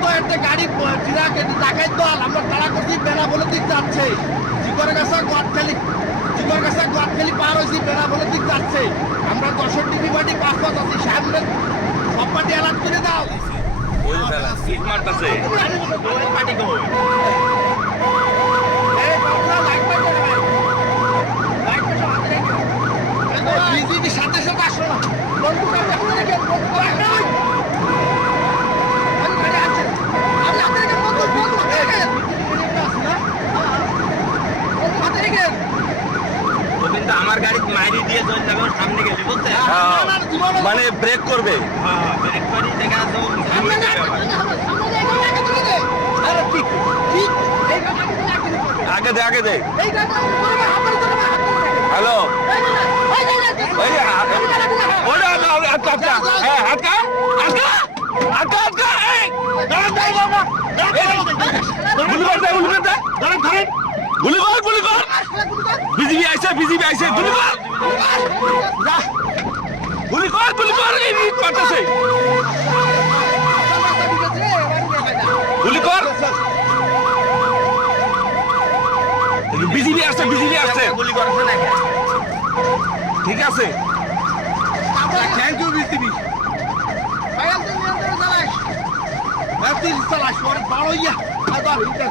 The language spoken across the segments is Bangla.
তো একটা গাড়ি ট্রাক টাকাই দল আমরা তারা করছি বেড়া বলে দিক যাচ্ছে। জিগর গাছা গদখালি জিগর গাছা গদখালি পার হয়েছি বেড়া বলে দিক যাচ্ছে। আমরা দশের টিভি পার্টি পাঁচ পাঁচ আছি সামনে সব পাটি অ্যালার্ট করে দাও। ওই মারতাছে। পার্টি কই এই বাবুরা লাইট পাই করে ভাই লাইট পাই সব হাতে রেখে বিজিবি সাথে সাথে আসলো না বন্ধু কাছে হাতে রেখে বন্ধু করে রাখো আমি গাড়ি আছে আমি হাতে রেখে বন্ধু বন্ধু হাতে রেখে বন্ধু হাতে রেখে ও কিন্তু আমার গাড়ি মাইরি দিয়ে চলে যাবে ওর সামনে গেলে বুঝতে না, না, জীবনে- মানে ব্রেক করবে হ্যাঁ ব্রেক করি দেখা তো সামনে সামনে না, যাবে আবার। সামনে না, এখানে আগে তুলে দে। আরে ঠিক, ঠিক। এই গাড়ি আগে তুলে আগে দিতে হবে। আগে দে আগে দে এই গাড়ি আগে তুলে দে, হাত ধরে তুলে দে, হাত ধরে দে। হ্যালো এই যে, এই যে, এই যে, ওই যে হাত- এই গাড়ি আগে তুলে, ওটা আটকা আটকা হ্যাঁ আটকা আটকা আটকা আটকা এই দাঁড়ান, দাঁড়ান, দাঁড়ান, দাঁড়ান, দাঁড়ান, গুলি কর দে দে। গুলি কর বিজিবি আইছে বিজিবি আইছে, গুলি কর। গুলি কর গুলি কর, এই যা। গুলি কর বিজিবি আসছে বিজিবি আসছে গুলি করছে না? ঠিক আছে থ্যাংক ইউ বিসিবি ভাই আপনি নিয়ন্ত্রণে চালাস আপনি চালাস বড় ইয়া আবার হিটার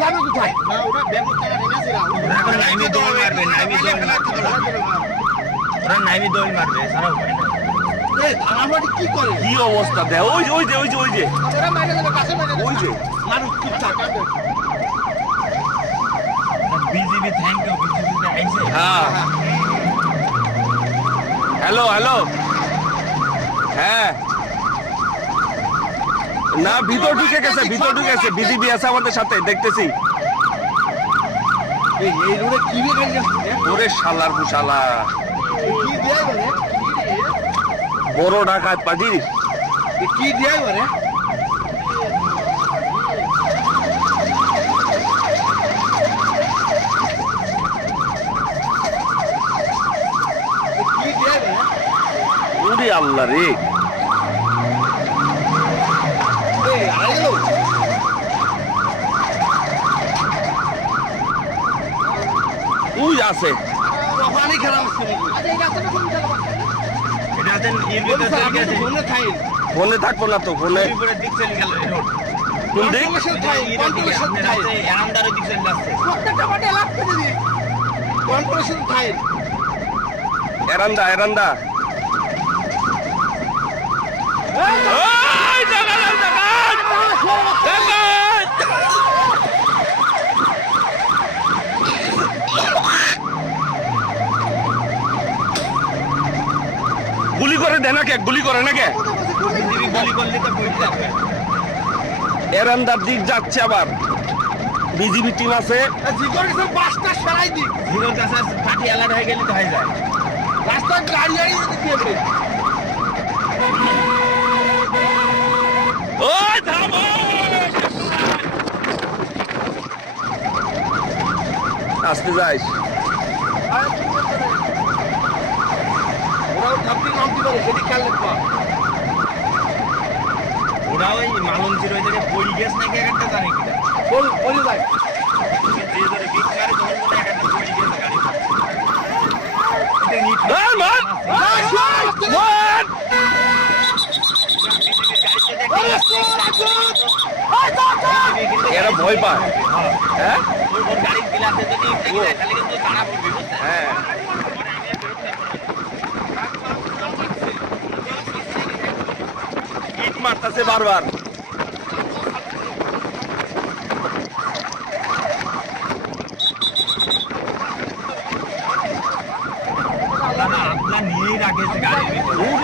যাবে কোথায়? না ওরা ব্যাংক টাকা রেখেছে ওরা এখন নাইমে দৌড় মারবে, নাইমে দৌড় মারবে। ওরা নাইমে দৌড় মারবে সারা উপায় নাই। এই ধারাবাড়ি কি করে? কি অবস্থা? দে ওই যে ওই যে ওই যে ওই যে। ওরা মাইনে দেবে কাছে মাইনে দেবে। ওই যে। মানুষ চুপ থাক। বিজিবি থ্যাংক ইউ বিজিবি আইছে? হ্যাঁ। Hello hello. হ্যাঁ। না ভিতর ঢুকে গেছে ভিতর ঢুকে গেছে। বিজিবি আছে আমাদের সাথে দেখতেছি। ওরে শালার পুশালা কি দেয় বলে বড় ডাকাত পাজি। কি দেয় বলে কি দেয় আল্লাহ রে এই আরে ওই আছে পানি খেলা হচ্ছে আচ্ছা এই রাস্তাটা কোন জায়গা এটা হাতে ইয়ের ভিতরে চলে ফোনে খাই ফোনে থাকব না তো ফোনে। কোন দিক? খাই এটার দিকে কন্ট্রোলের আপনার খাই হাতে এরামদারের দিক চলে যাচ্ছে প্রত্যেকটা পাটে লাভ করে দিই কন্ট্রোলের খাই এরান্দা এরান্দা ওই ডাকাত ডাকাত ডাকাত গুলি করে দে নাকি? গুলি করে নাকি? বিজিবি গুলি তো বইতে যাবে এরান্দার দিক যাচ্ছে আবার। বিজিবি টিম আছে। হয়ে গেলে যায় ওই! আসতে যাইস ওরা ওই ছিল ওই জায়গায় পড়ি গেছে নাকি একটা জানে কিনা? যে ধরে তখন মনে একটা পড়ি গেছে গাড়ি এরা ভয় পায়। হ্যাঁ? গাড়ির গ্লাসে যদি করতেছে বারবার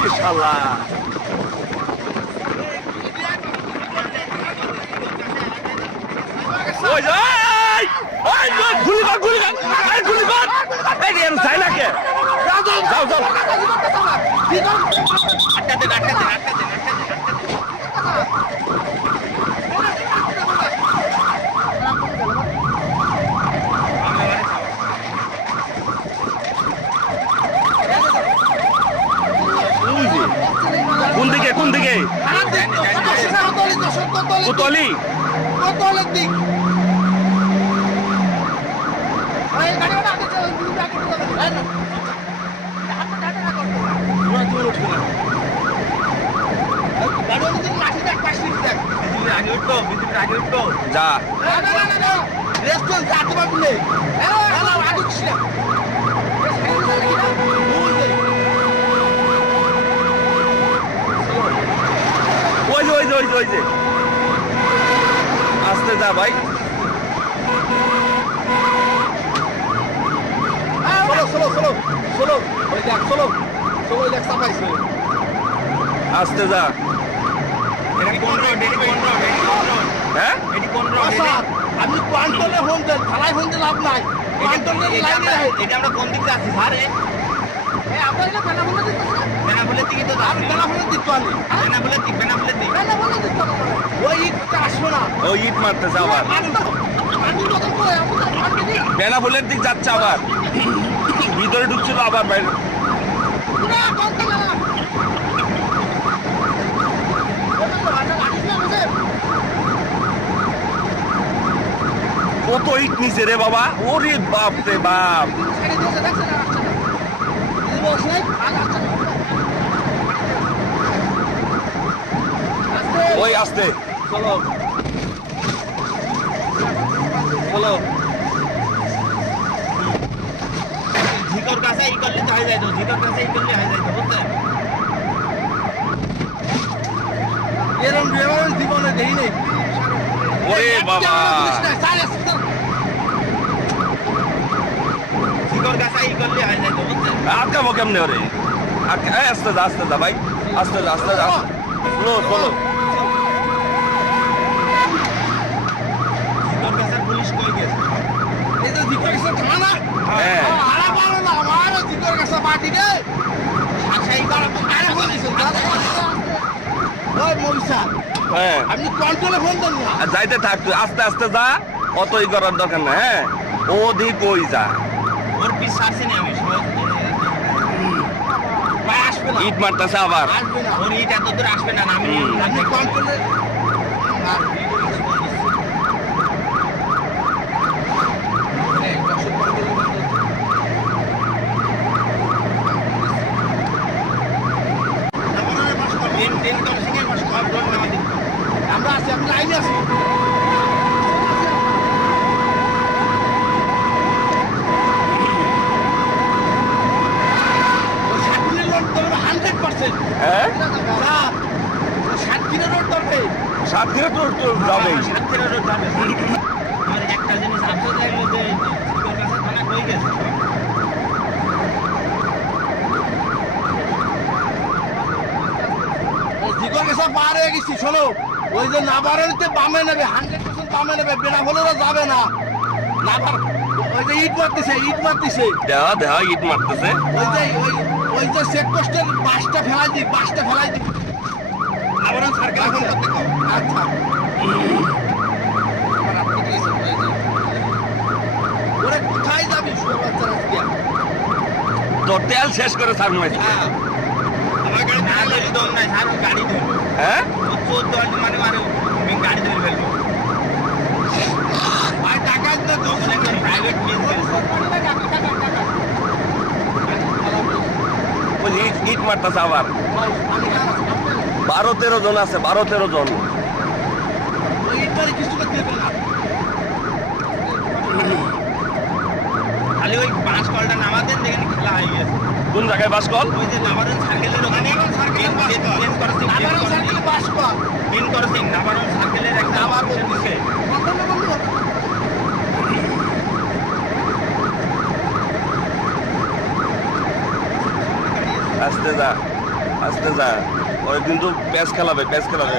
ইনশাল্লাহ ওই কোতলি কতলের দিক যা না ওই যে ওই যে ওই যে। আসতে যা ভাই। চলো চলো চলো ওই দেখ চলো চলো ওই দেখ চাপাইছে আসতে যা। এটা এটি এটি হ্যাঁ? এটি আচ্ছা আমি কোয়ান্টলে ফোন দেন থালায় ফোন দিলে লাভ নাই। কোয়ান্টলে লাইনে রাখে এটা আমরা কোন দিকে আছি স্যার আপনার এটা বেনা বলে দিতে বেনাপুলের দিকে তো আমি বেনা বলে দিতে পারি বেনাপুলের দিক বেনাপুলের দিক। বেনা বলে দিতে ওই ইটটা না ইট মারতেছে আবার বেনাফুলের দিক যাচ্ছে আবার ভিতরে ঢুকছিল আবার বাইরে কত ইট নিচে রে বাবা ওরে বাপ রে বাপ ওই আসতে চলো। চলো। ঝিকর কাছে ই করলে তো হয়ে যাইতো ঝিকর কাছে ই করলে হয়ে যাইতো বুঝছেন এরম ড্রাইভার জীবনে দেই নেই। ওরে বাবা। ঝিকর কাছে ই করলে হয়ে যাইতো বুঝছেন আটকাবো কেমনে ওরে? আটকা আস্তে আস্তে ভাই। আস্তে যা আস্তে যা। স্লো চলো ঝিকর কাছে পুলিশ কই গেছে এই যে জিকর কাছে থানা হ্যাঁ আরে পারো না আমার জিকর কাছে পার্টি রে আচ্ছা এই বার আরে বলিস ওই মবিসা হ্যাঁ আপনি কন্ট্রোলে ফোন দেন না আর যাইতে থাক আস্তে আস্তে যা অত ই করার দরকার না হ্যাঁ? অধিক ওই যা। ওর পিস আমি ইট মারতেছে আবার। আসবে না। ওর ইট এত দূর আসবে না আমি কন্ট্রোলে তিন তিন কম সিঙ্গে সব রোড নামা দিই আমরা আছি আমি লাইনে আছি ওই ষাট কিলো রোড ধরবে হান্ড্রেড পার্সেন্ট হ্যাঁ ষাট কিলো রোড ধরবে তো যাবেই একটা জিনিস আফসোস লাগল যে কাছে গেছে। জিগর পার হয়ে গেছি শোনো। ওই যে নাবারণীতে বামে নেবে হান্ড্রেড পার্সেন্ট বামে নেবে বেনা হলেও যাবে না। নাবার ওই যে ইট মারতেছে ইট মারতেছে। দেওয়া দেওয়া ইট মারতেছে। ওই যে ওই ওই যে চেক পোস্টের বাসটা ফেলাই দিই বাসটা ফেলাই দিই আবার সার্কেল ফোন করতে কও তোর তেল শেষ করে ছাড় মাইছে হ্যাঁ? আমার গাড়ি না ধরি দম নাই স্যার ও গাড়ি ধরবো হ্যাঁ ও চোদ্দ মানে মারে আমি গাড়ি ধরে ফেলব ভাই টাকা দিতে তো ওখানে একটা প্রাইভেট কেস গেছে ওই ইট মারতেছে আবার। বারো তেরো জন আছে, বারো তেরো জন ওই ইটবারে কিছু করতে দেবে না খালি ওই পাঁচ কলটা নামাতেন দেখেন খেলা হয়ে গেছে। কোন জায়গায় বাস কল? ওই যে সার্কেলের ওখানে। সার্কেল বাস সার্কেলের একটা আবার আস্তে যা ওই কিন্তু প্যাচ খেলাবে। প্যাচ খেলাবে।